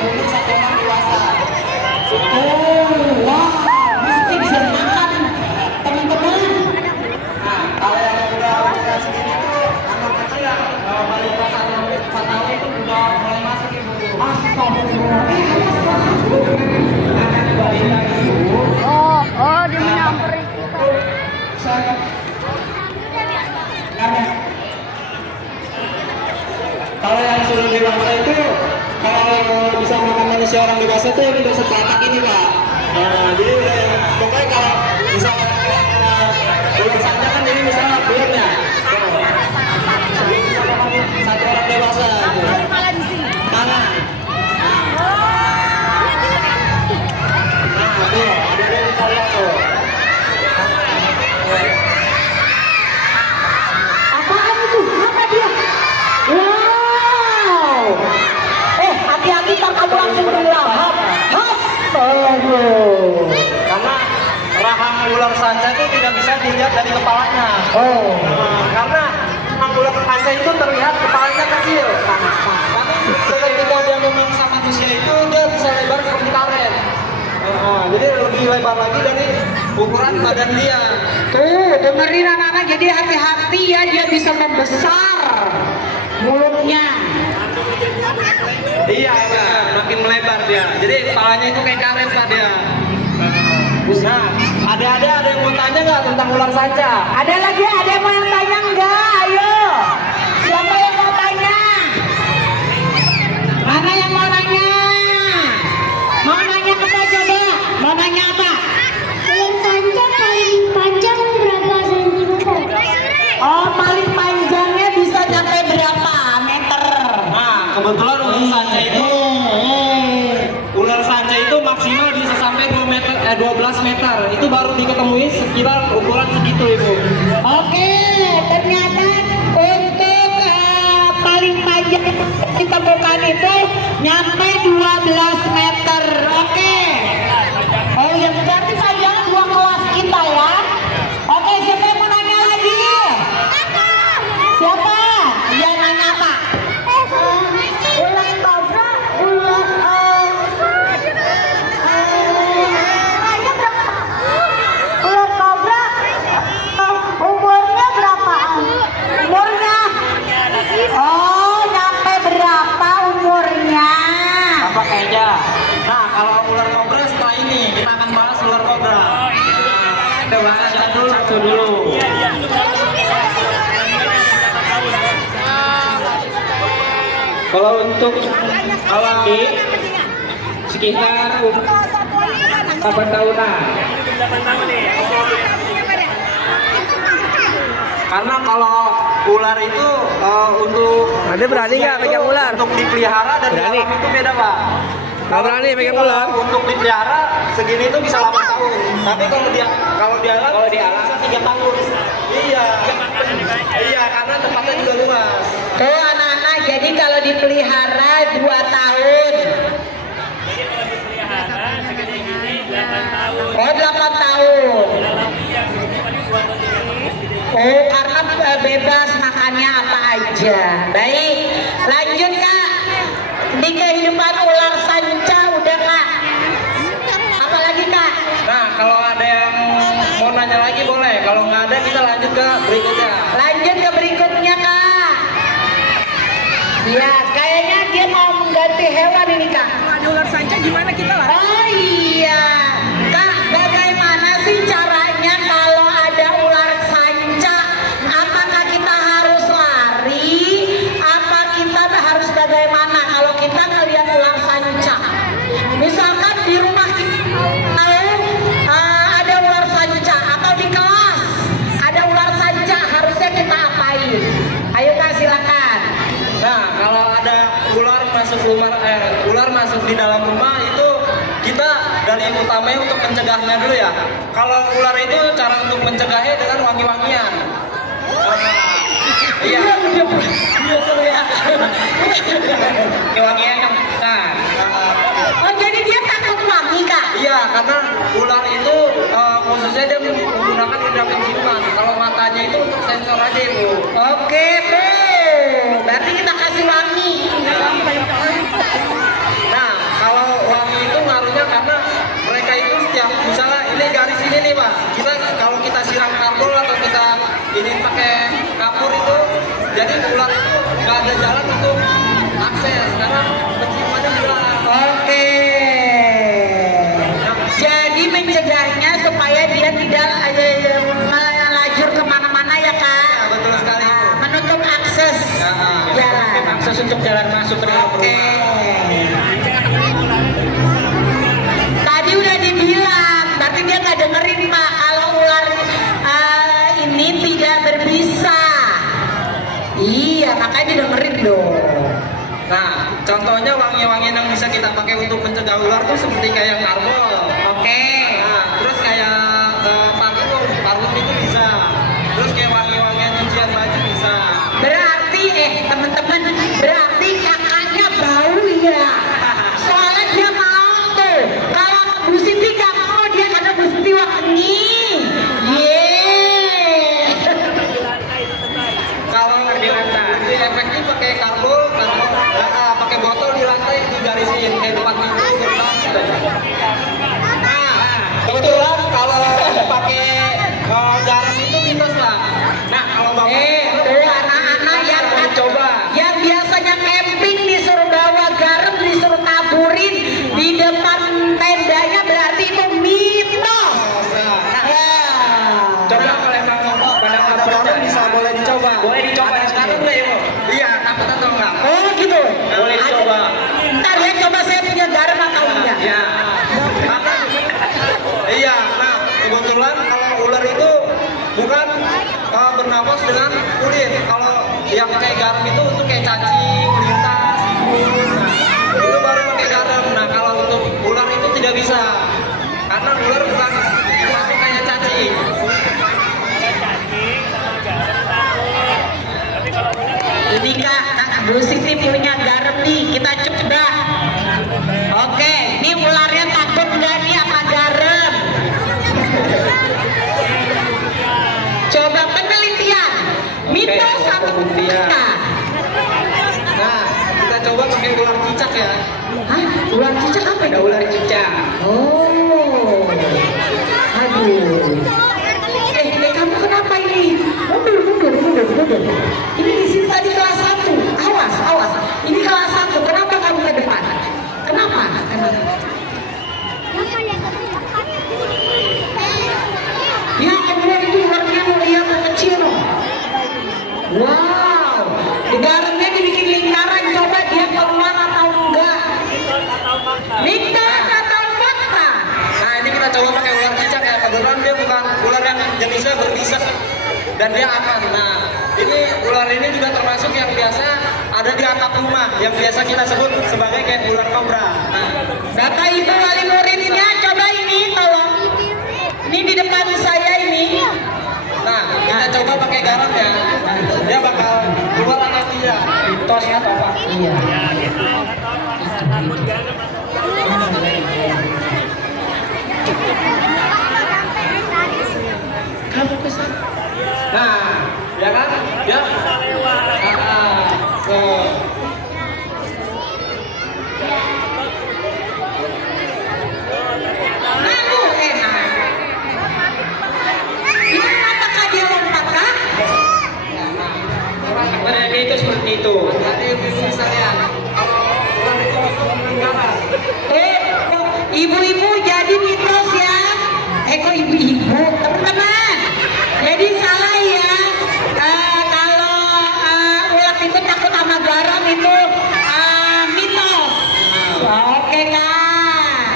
untuk satu orang dewasa. Oh, wow, mesti bisa dimakan teman-teman. Nah, kalau yang udah segini tuh anak kecil ya, balik pas 4 tahun itu udah mulai masuk ibu. Astagfirullah. Oh, dia menyamperin kita. Kalau yang sudah dewasa itu, kalau bisa makan manusia orang dewasa itu yang udah sepatak ini pak. Jadi pokoknya kalau misalnya bulan saja kan ini misalnya bulannya. Bisa makan satu orang dewasa. Malah di sini. Tangan. Nah, tuh ada yang kita lihat tuh. Apaan itu? Apa dia? Wow. Hati-hati ntar kamu langsung berlahap. Hap. Aduh. Karena rahang ular sanca itu tidak bisa dilihat dari kepalanya. Oh. Karena rahang ular sanca itu terlihat kepalanya kecil. Tapi ketika dia memangsa manusia itu dia bisa lebar seperti karet. Jadi lebih lebar lagi dari ukuran badan dia. Tuh, dengerin anak-anak, jadi hati-hati ya, dia bisa membesar mulutnya. Iya, benar. Makin melebar dia. Jadi kepalanya itu kayak karet pak dia. Nah, ada yang mau tanya nggak tentang ular sanca? Ada lagi, ada yang mau tanya enggak? Ayo, siapa yang mau tanya? Mana yang mau nanya? Mau nanya apa coba? Mau nanya apa? Ular sanca paling panjang berapa sentimeter? Oh, paling panjangnya bisa sampai berapa meter? Nah, kebetulan ular sanca itu maksimal bisa sampai 12 meter. Itu baru diketemui sekitar ukuran segitu ibu. Oke, ternyata untuk paling panjang ditemukan itu nyampe 12 meter. Oke. Oh ya, berarti panjangnya 2 kelas kita ya. Oke, siapa yang mau nanya lagi? Siapa? Iya, nanya apa? Ular kobra, ular kobra, umurnya berapaan? Umurnya? Oh, nyampe berapa umurnya? Apa kayaknya? Nah, kalau ular kobra setelah ini kita akan bahas ular kobra. Kita bahas satu dulu. Kalau untuk alami sekitar 8 tahunan. Karena kalau ular itu untuk Anda berani nggak pegang ular? Untuk dipelihara dan Berani. di alam itu beda pak. Nggak berani pegang ular? Untuk dipelihara segini itu bisa 8 tahun. Tapi kalau di alam bisa 3 tahun. Iya. Iya karena tempatnya juga luas. Tuh anak-anak, jadi kalau dipelihara 2 tahun. Oh, 8 tahun. Oh, karena bebas makannya apa aja. Baik, lanjut kak. Di kehidupan ular sanca udah kak. Apalagi kak? Nah kalau ada yang mau nanya lagi boleh. Kalau nggak ada kita lanjut ke berikutnya. Lanjut ke berikutnya kak. Ya, kayaknya dia mau mengganti hewan ini kak. Ada ular sanca gimana kita lah? Oh iya, kak, bagaimana sih caranya kalau ada ular sanca? Apakah kita harus lari? Apa kita harus bagaimana kalau kita ngelihat ular sanca? Misalkan di rumah kita ada ular sanca, atau di kelas ada ular sanca, harusnya kita apain? Ayo kak, silakan. Nah kalau ada ular masuk di dalam rumah itu kita dari yang utamanya untuk mencegahnya dulu ya. Kalau ular itu cara untuk mencegahnya dengan wangi-wangian. Iya. Iya tuh ya. Wangian yang besar. Oh jadi dia takut wangi kak? Iya karena ular itu khususnya dia menggunakan indera penciuman. Kalau matanya itu untuk sensor aja ibu. Oke, berarti kita kasih wangi. Nah sutra Oke. Tadi udah dibilang, tapi dia nggak dengerin Pak. Kalau ular ini tidak berbisa. Iya, makanya didengerin dong. Nah, contohnya wangi-wangian yang bisa kita pakai untuk mencegah ular tuh seperti kayak karbol. Oke. Nah, terus kayak parfum itu bisa. Terus kayak wangi-wangian cucian baju bisa. Berarti teman-teman, berarti kakaknya bau ya. Soalnya dia mau tuh. Kalau Bu Siti nggak mau dia karena Bu Siti wangi. Yeay. Kalau di lantai, di efektif pakai karbol, pakai botol di lantai digarisin kayak tempat itu gerbang. Nah, kebetulan kalau pakai garam itu mitos lah. Nah, kalau bapak Tuh anak-anak yang coba. yang biasanya camping disuruh bawa garam, disuruh taburin di depan tendanya, berarti itu mitos. Nah, Ya. coba kalau emang pada nggak percaya bisa boleh dicoba. Boleh dicoba sekarang deh ya, iya, takut atau enggak? Oh gitu. Boleh dicoba. Ntar ya coba saya punya garam atau enggak. Iya. Iya. Nah, kebetulan kalau ular itu bukan bernafas dengan kulit. Kalau yang pakai garam itu untuk kayak cacing, lintas, nah, itu baru pakai garam. Nah, kalau untuk ular itu tidak bisa, karena ular bukan termasuk kayak cacing. Ini Kak Bu Siti punya garam nih, kita coba. Oke, ini ularnya takut nggak nih sama garam? Coba penelitian, mitos atau pembuktian. fakta? Nah, kita coba pakai ular cicak ya. Hah? Ular cicak apa Ada itu? ular cicak. Oh, aduh. Kamu kenapa ini? Mundur. Ini di sini tadi kelas 1. Awas. Ini kelas 1. Kenapa kamu ke depan? Kenapa? Ya Allah, itu ularnya mulia kecil loh. Wow, di garamnya dibikin lingkaran. Coba dia keluar atau enggak? Mitos atau fakta? Nah, ini kita coba pakai ular cicak ya. Kebetulan dia bukan ular yang jenisnya berbisa dan dia aman. Nah, ini ular ini juga termasuk yang biasa ada di atap rumah, yang biasa kita sebut sebagai kayak ular kobra. Nah, Bapak Ibu wali muridnya, coba ini tolong. Ini di depan saya ini. nah, kita coba pakai garam ya. Dia bakal keluar atau tidak? Mitos atau apa? Iya. Kamu kesana. Nah, ya kan? Ya. Aku enak. Ini apakah dia lompat kah? Karakternya itu seperti itu. Jadi misalnya kalau ular itu dengan garam. Kok ibu-ibu jadi mitos ya? Kok ibu-ibu? Teman-teman, jadi salah ya. Kalau ular itu takut sama garam itu mitos. Oke Kak.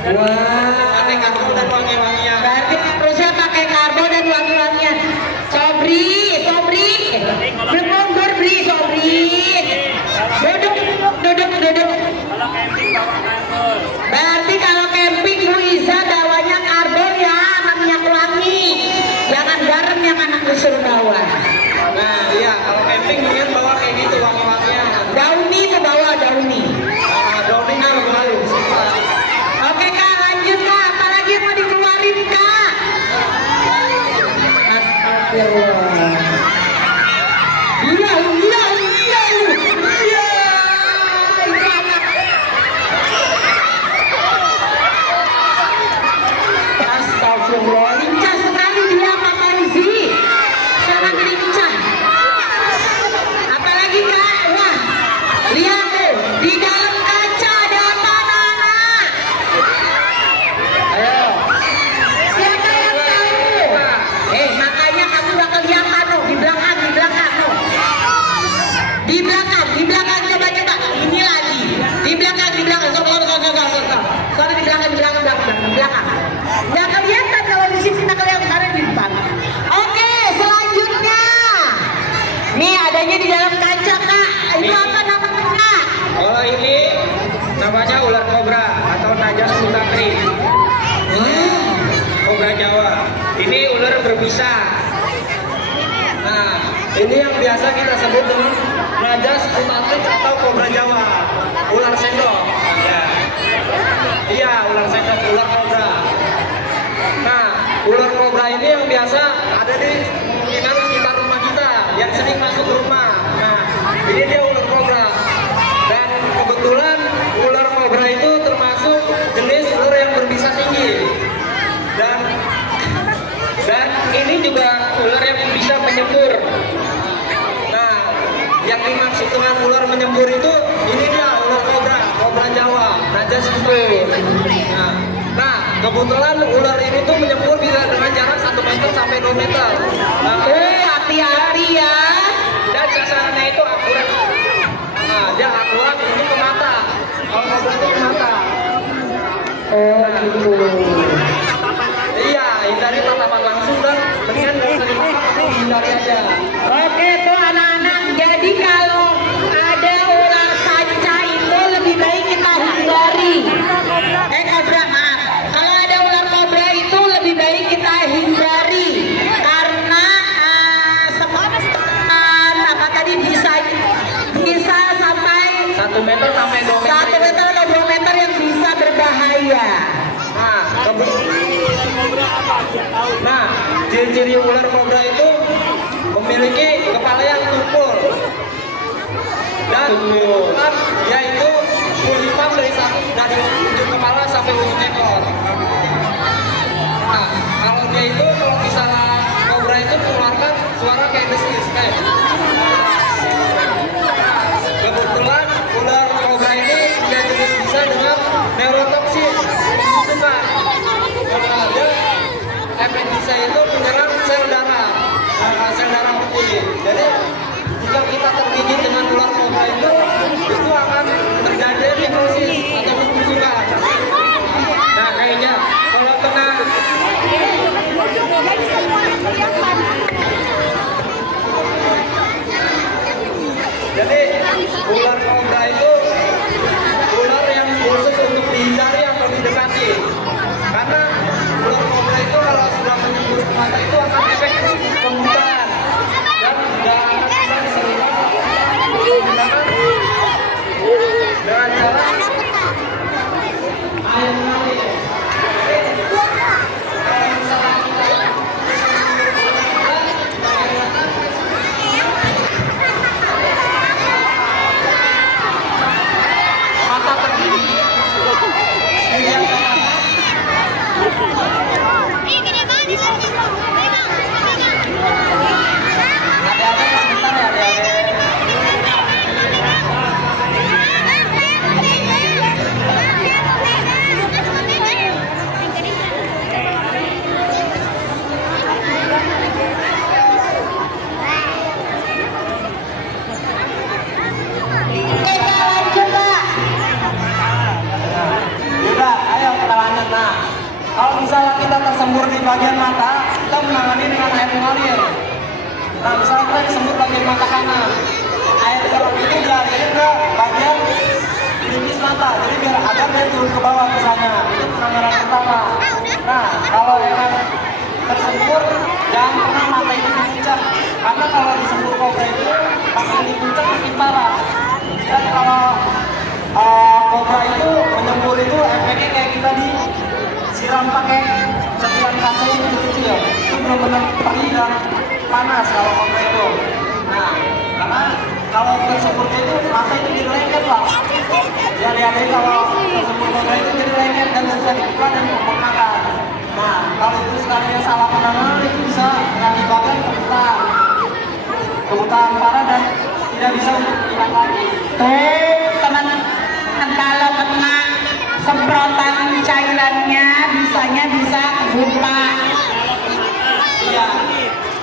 Pakai Wah. karbol dan wangi-wangian. Berarti terusnya pakai karbon dan wangi-wangian. Sobri. Belum mundur Bri, Sobri. Duduk. Berarti kalau camping Bu Iza bawanya karbon ya, sama minyak wangi. Jangan garam yang anak disuruh bawa. Nah, iya, kalau camping mungkin bawa kayak gitu wangi-wangian. Dauni itu bawa dauni. Daunnya baru. Oke Kak, lanjut. namanya ular kobra atau Najas putantri. Kobra Jawa. Ini ular berbisa. Nah, ini yang biasa kita sebut dengan Najas putantri atau kobra Jawa. Ular sendok. Ya. Iya, ular sendok, ular kobra. Nah, ular kobra ini yang biasa ada di kemungkinan sekitar rumah kita, yang sering masuk rumah. Nah, ini dia ular kobra. Dan kebetulan ular kobra itu termasuk jenis ular yang berbisa tinggi. Dan ini juga ular yang bisa menyembur. Nah, yang dimaksud dengan ular menyembur itu ini dia ular kobra, kobra Jawa, Najas itu. Nah, kebetulan ular ini tuh menyembur bisa dengan jarak 1 meter sampai 2 meter. Nah, Hati-hati ya. dan sasarannya itu akurat. Nah, dia akurat untuk ke mata. Kalau kobra itu ke mata. Oh gitu. Iya, hindari tatapan langsung dan mendingan nggak usah dimakan atau hindari aja. Oke tuh anak-anak, jadi kalau ada ular sanca itu lebih baik kita hindari. Kobra, maaf. Kalau ada ular kobra itu lebih baik kita hindari karena apa tadi bisa sampai 1 meter sampai 2 meter. 1 meter atau 2 meter yang bisa berbahaya. Nah, ciri-ciri ular kobra itu memiliki kepala yang tumpul dan yaitu kulipan dari ujung kepala sampai ujung ekor. Nah, kalau dia itu kalau misalnya kobra itu mengeluarkan suara kayak desis kayak. Kebetulan ular kobra ini dia jenis bisa dengan neurotoksin. Suka. Karena dia efek bisa itu menyerang sel darah, sel darah putih. Jadi jika kita tergigit dengan ular kobra itu akan terjadi nekrosis atau pembusukan. Nah, kayaknya kalau kena jadi ular kobra itu ular yang khusus untuk dihindari atau didekati. Karena ular kobra itu kalau sudah menyembur ke mata itu akan efek pembukaan dan tidak akan bisa diserang menggunakan dengan cara air mengalir. Kalau misalnya kita mata tergigit, kemudian adik-adik sebentar ya adik-adik. Yaudah, ayo kita lanjut. Nah, kalau misalnya kita tersembur di bagian mata, kita menangani dengan air mengalir. Nah, misalnya kita disembur bagian mata kanan, air garam ini dialirin ke bagian pelipis mata, jadi biar agar dia turun ke bawah misalnya. Itu penanganan pertama. Nah, kalau emang tersembur, jangan pernah mata itu dipuncak, karena kalau disembur kobra itu mata ini puncak makin parah. Dan kalau kobra itu menyembur itu efeknya kayak kita disiram pakai setiran kaca yang kecil, itu benar-benar perih dan panas kalau kobra itu. Nah, karena kalau tersembur itu mata itu jadi lengket lah. Ya lihat kalau tersembur kobra itu jadi lengket dan bisa dibuka dan membengkakkan. Nah, kalau itu sekali yang salah penanganan itu bisa mengakibatkan kebutaan parah dan tidak bisa untuk hilang lagi. Teman-teman, kalau kena semprotan cairannya bisa buta. Iya.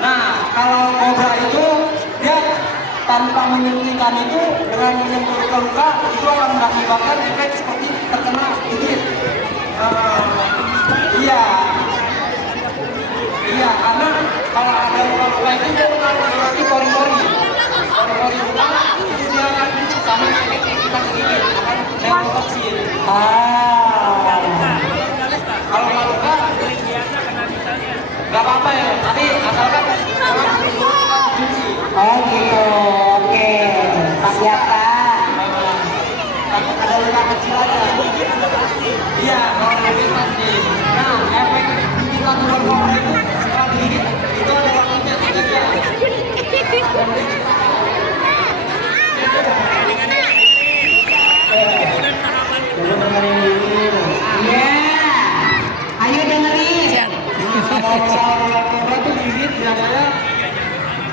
Nah, kalau kobra itu dia tanpa menyuntikkan itu dengan menyembur ke luka itu akan mengakibatkan efek seperti terkena gigit. Iya, karena kalau ada luka itu dia akan melewati pori-pori luka itu dia akan sama efek yang kita gigit akan neurotoksin. Kalau nggak luka, nggak apa-apa ya. Tapi asalkan Oh gitu, oke. Pas ya Kak. ada luka kecil aja. Iya, kalau lebih pasti. Nah, efek gigitan ular kobra itu setelah digigit itu ada waktunya 3 jam. Iya. Ayo dengerin. Kalau misalnya ular kobra itu digigit biasanya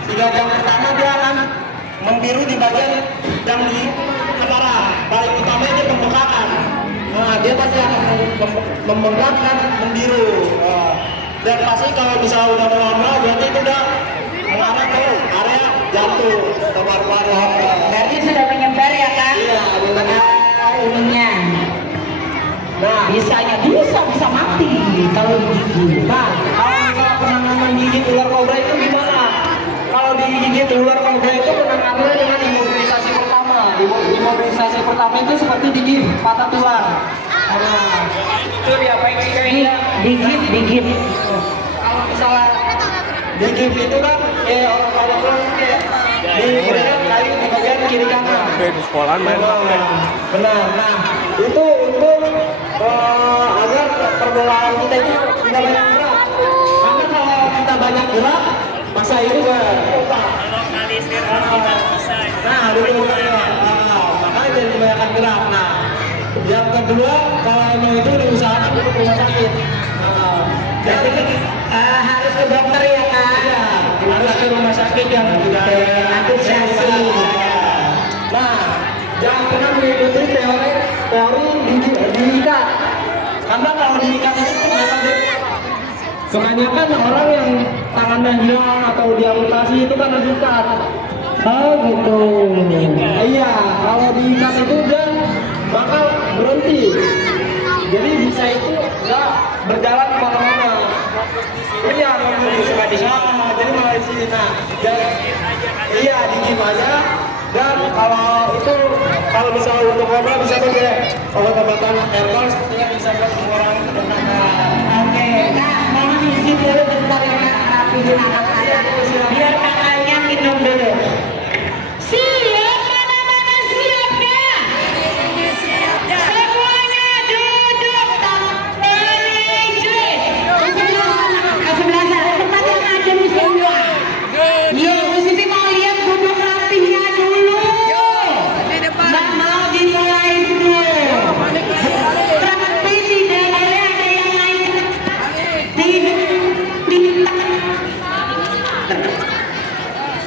3 jam pertama dia akan membiru di bagian yang di kepala. Paling utamanya dia pembengkakan. Nah, dia pasti akan membengkak dan membiru. Dan pasti kalau misalnya udah lama berarti itu udah mengarah ke area jantung atau paru-paru. Berarti sudah menyebar ya Kak? Iya, benar. Ininya. Nah, Bisa mati kalau digigit. Nah, kalau misalnya penanganan gigit ular kobra itu gimana? Kalau digigit ular kobra itu penanganannya dengan imobilisasi pertama. Imobilisasi pertama itu seperti digigit patah tulang. Nah, itu dia Digit. kalau misalnya digigit itu kan, orang pada pulang diberikan kayu di bagian kiri kanan. Di sekolahan main pakai. Benar. Nah, itu untuk agar permulaan kita itu tidak banyak gerak. Karena kalau kita banyak gerak, masa itu lupa. Nah, betul ya. Makanya jadi kebanyakan gerak. Nah, yang kedua, kalau emang itu diusahakan untuk rumah sakit. Jadi harus ke dokter ya Kak? Iya, harus ke rumah sakit yang sudah antusiasi. Nah, jangan pernah mengikuti teori diikat. Karena kalau diikat itu kebanyakan orang yang tangannya hilang atau diamputasi itu kan diikat. Oh gitu. Iya, kalau diikat itu dia bakal berhenti. Jadi bisa itu nggak berjalan kemana-mana. Iya, jadi malah di sini. Nah, iya digigit aja. Dan kalau misalnya untuk kobra bisa pakai obat-obatan herbal sepertinya bisa buat mengurangi kebentangan. Oke, Kak, mohon izin dulu bentar ya Kak, rapihin anak saya. Biar kakaknya minum dulu.